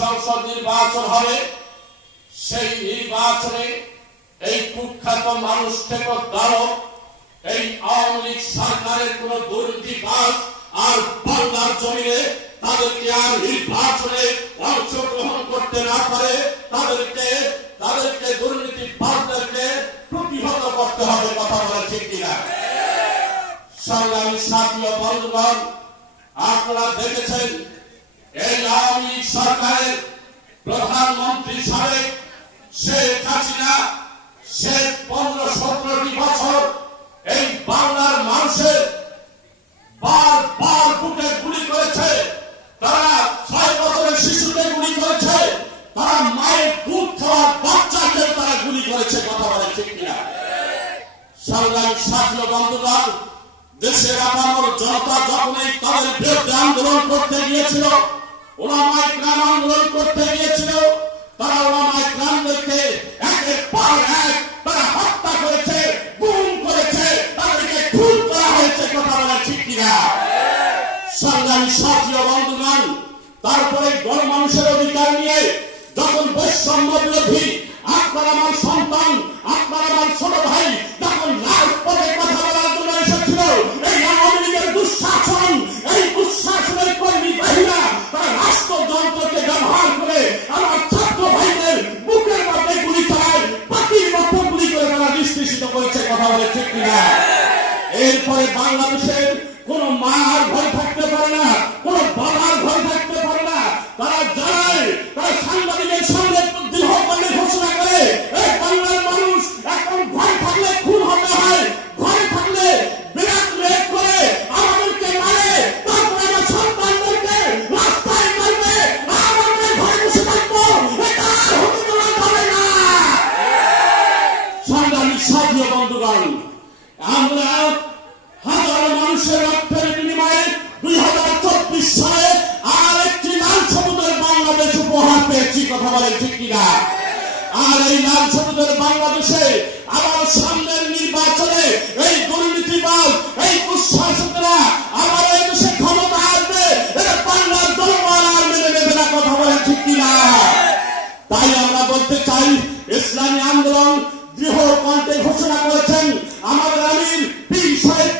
সংসদ নির্বাচন হবে, সেই নির্বাচনে এই কুখ্যাত মানুষ থেকে দলক এই আওয়ামী লীগ সরকারের কোন দুর্নীতিবাজ আর বাংলার জমিনে তাদেরকে আর নির্বাচনে অংশগ্রহণ করতে না পারে, তাদেরকে দুর্নীতিবাজদেরকে প্রতিহত করতে হবে। কথা বলে ঠিক কিনা? সংগ্রামী সাথী ও বন্ধুগণ, আপনারা দেখেছেন এই আওয়ামী লীগ সরকারের প্রধানমন্ত্রী সাবেক শেখ হাসিনা সে 15-17টি বছর এই বাংলার মানুষের বারবার বুকে গুলি করেছে, তারা 6 বছরের শিশুকে গুলি করেছে, তারা মায়ের দুধ খাওয়ার বাচ্চাকে তারা গুলি করেছে। কথা বলে ঠিক কিনা? সংগ্রামী সাথী ও বন্ধুগণ, দেশের আপামর জনতা যখন এই তাদের বিরুদ্ধে আন্দোলন করতে গিয়েছিল, ওলামায়ে কেরাম আন্দোলন করতে গিয়েছিল, তারা ওলামায়ে কেরামদেরকে একের পর এক তারা হত্যা করেছে, গুম করেছে, তাদেরকে খুন করা হয়েছে। কথা বলে ঠিক কিনা? সংগ্রামী সাথী ও বন্ধুগণ, তারপরে গণমানুষের অধিকার নিয়ে যখন বৈষম্য বিরোধী আপনার আমার সন্তান, আপনার আমার ছোট ভাই যখন রাজপথে কথা বলার জন্য এসেছিল, এই আওয়ামী লীগের দুঃশাসন, এই দুঃশাসনের কর্মী বাহিনীরা তারা রাষ্ট্রযন্ত্রকে ব্যবহার করে আমার ছাত্র ভাইদের বুকের মধ্যে গুলি চালায়, পাখির মতো গুলি করে তারা নিষ্পেষিত করেছে। কথা বলে ঠিক কিনা? এরপরে বাংলাদেশের কোন মার ভয় থাকতে পারে না, কোন বাবার ভয় থাকতে পারে না। তারা যায়, তারা সাংবাদিকের সামনে দৃঢ়ভাবে ঘোষণা করে এই বাংলার মানুষ এখন ভয় থাকলে খুন হতে হয়, ভয় থাকলে বিরাট রেপ করে আমাদেরকে মারে, তারপরে আমার সন্তানদেরকে রাস্তায় মারবে, আমাদের ঘরে বসে থাকবো, এটা আর হতে দেওয়া যাবে না। সংগ্রামী সাথী ও বন্ধুগণ, আমরা হাজারো মানুষের রক্তের বিনিময়ে 2024 সালে আর একটি লাল সবুজের বাংলাদেশ উপহার পেয়েছি। কথা বলে ঠিক কিনা? আর এই লাল সবুজের বাংলাদেশে আবার সামনের নির্বাচনে এই দুর্নীতিবাজ, এই কুশাসকরা আবার এই দেশে ক্ষমতা আসবে, এটা বাংলার জনগণ আর মেনে নেবে না। কথা বলে ঠিক কিনা? তাই আমরা বলতে চাই, ইসলামী আন্দোলন দৃঢ় কণ্ঠে ঘোষণা করেছেন আমাদের আমির পীর সাহেব